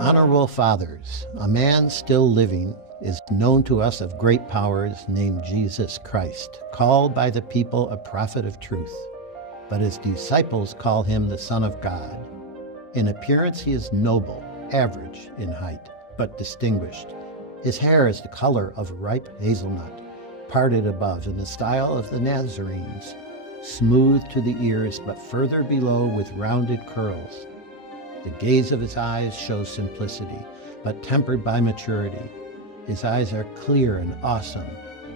Honorable fathers, a man still living is known to us of great powers named Jesus Christ, called by the people a prophet of truth. But his disciples call him the Son of God. In appearance he is noble, average in height, but distinguished. His hair is the color of ripe hazelnut, parted above in the style of the Nazarenes, smooth to the ears, but further below with rounded curls. The gaze of his eyes shows simplicity, but tempered by maturity. His eyes are clear and awesome,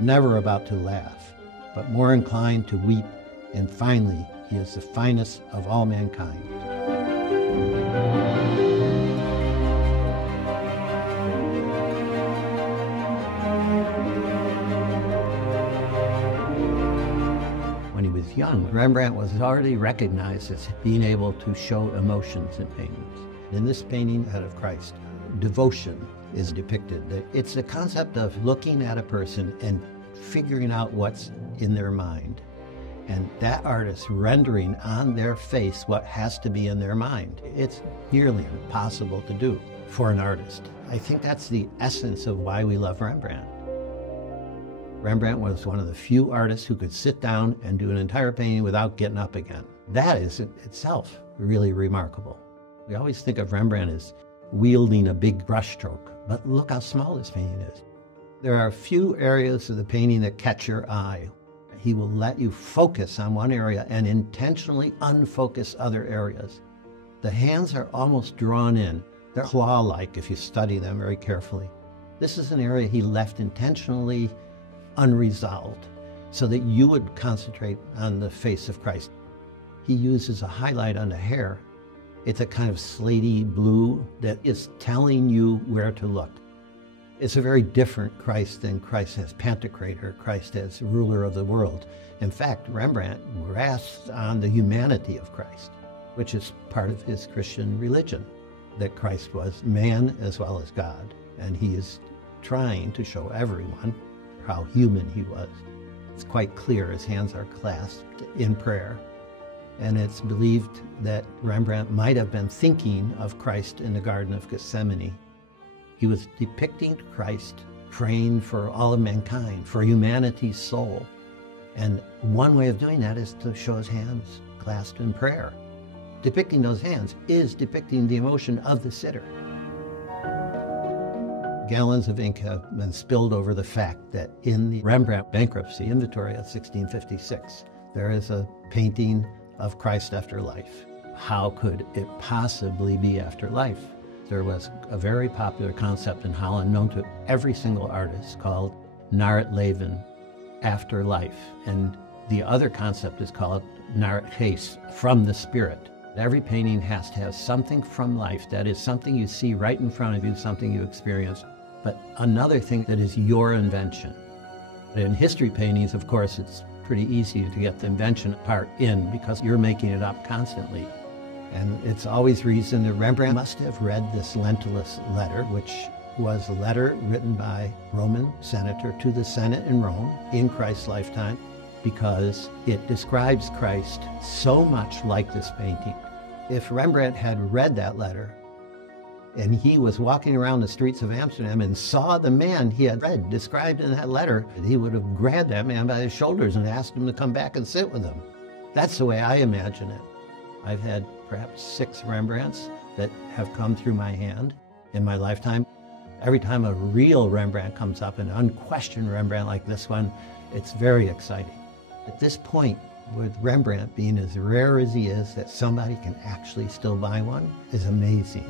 never about to laugh, but more inclined to weep, and finally, he is the finest of all mankind. When he was young, Rembrandt was already recognized as being able to show emotions in paintings. In this painting, Head of Christ, devotion is depicted. It's the concept of looking at a person and figuring out what's in their mind. And that artist rendering on their face what has to be in their mind. It's nearly impossible to do for an artist. I think that's the essence of why we love Rembrandt. Rembrandt was one of the few artists who could sit down and do an entire painting without getting up again. That is in itself really remarkable. We always think of Rembrandt as wielding a big brushstroke, but look how small this painting is. There are a few areas of the painting that catch your eye. He will let you focus on one area and intentionally unfocus other areas. The hands are almost drawn in. They're claw-like if you study them very carefully. This is an area he left intentionally unresolved so that you would concentrate on the face of Christ. He uses a highlight on the hair. It's a kind of slaty blue that is telling you where to look. It's a very different Christ than Christ as Pantocrator, Christ as ruler of the world. In fact, Rembrandt grasps on the humanity of Christ, which is part of his Christian religion, that Christ was man as well as God, and he is trying to show everyone how human he was. It's quite clear his hands are clasped in prayer, and it's believed that Rembrandt might have been thinking of Christ in the Garden of Gethsemane. He was depicting Christ praying for all of mankind, for humanity's soul. And one way of doing that is to show his hands clasped in prayer. Depicting those hands is depicting the emotion of the sitter. Gallons of ink have been spilled over the fact that in the Rembrandt bankruptcy inventory of 1656, there is a painting of Christ after life. How could it possibly be after life? There was a very popular concept in Holland known to every single artist called naar het leven, after life. And the other concept is called naar het geest, from the spirit. Every painting has to have something from life, that is something you see right in front of you, something you experience, but another thing that is your invention. In history paintings, of course, it's pretty easy to get the invention part in because you're making it up constantly. And it's always reasoned that Rembrandt must have read this Lentulus letter, which was a letter written by a Roman senator to the Senate in Rome in Christ's lifetime, because it describes Christ so much like this painting. If Rembrandt had read that letter and he was walking around the streets of Amsterdam and saw the man he had read described in that letter, he would have grabbed that man by his shoulders and asked him to come back and sit with him. That's the way I imagine it. I've had perhaps 6 Rembrandts that have come through my hand in my lifetime. Every time a real Rembrandt comes up, an unquestioned Rembrandt like this one, it's very exciting. At this point, with Rembrandt being as rare as he is, that somebody can actually still buy one is amazing.